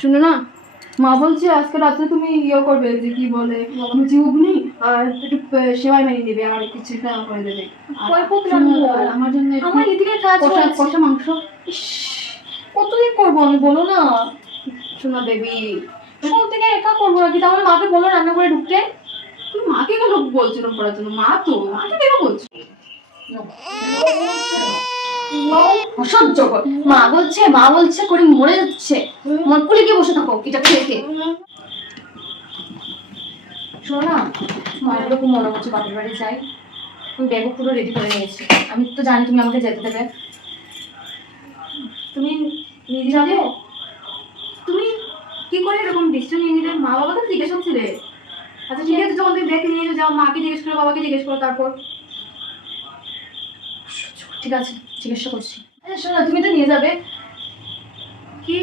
শুনো না, মা বলছে আজকে রাত্রে তুমি ইয়ে করবে, যে কি বলে লুচি ঘুগনি আর একটু সেমাই বানিয়ে দেবে আর কিছুটা করে দেবে। আর আমার জন্য আমার এদিকে কাজ কষা মাংস। কতদিন করবো আমি, বলো না। শোনা দেবী, সব থেকে একা করবো নাকি? তাহলে মাকে বলো রান্না করে ঢুকতে। তুমি মাকে কেন বলছো এরকম করার জন্য? মা তো, মাকে কেন বলছো? অসহ্য কর। মা বলছে করে মরে যাচ্ছে। মন খুলে গিয়ে বসে থাকো এটা খেয়ে। শোনো না, মায়ের খুব মনে হচ্ছে বাপের বাড়ি যাই। আমি ব্যাগও পুরো রেডি করে নিয়েছি। আমি তো জানি তুমি আমাকে যেতে দেবে। তুমি নিজে যাবে? তুমি কি করে এরকম ডিসিশন নিয়ে নিলে? মা বাবা তো জিজ্ঞেস করছিলে। আচ্ছা ঠিক আছে, যখন তুমি ব্যাগ নিয়ে যাও, মাকে জিজ্ঞেস করো, বাবাকে জিজ্ঞেস করো, তারপর। ঠিক আছে, জিজ্ঞাসা করছি। আচ্ছা শোনো, তুমি তো নিয়ে যাবে। কি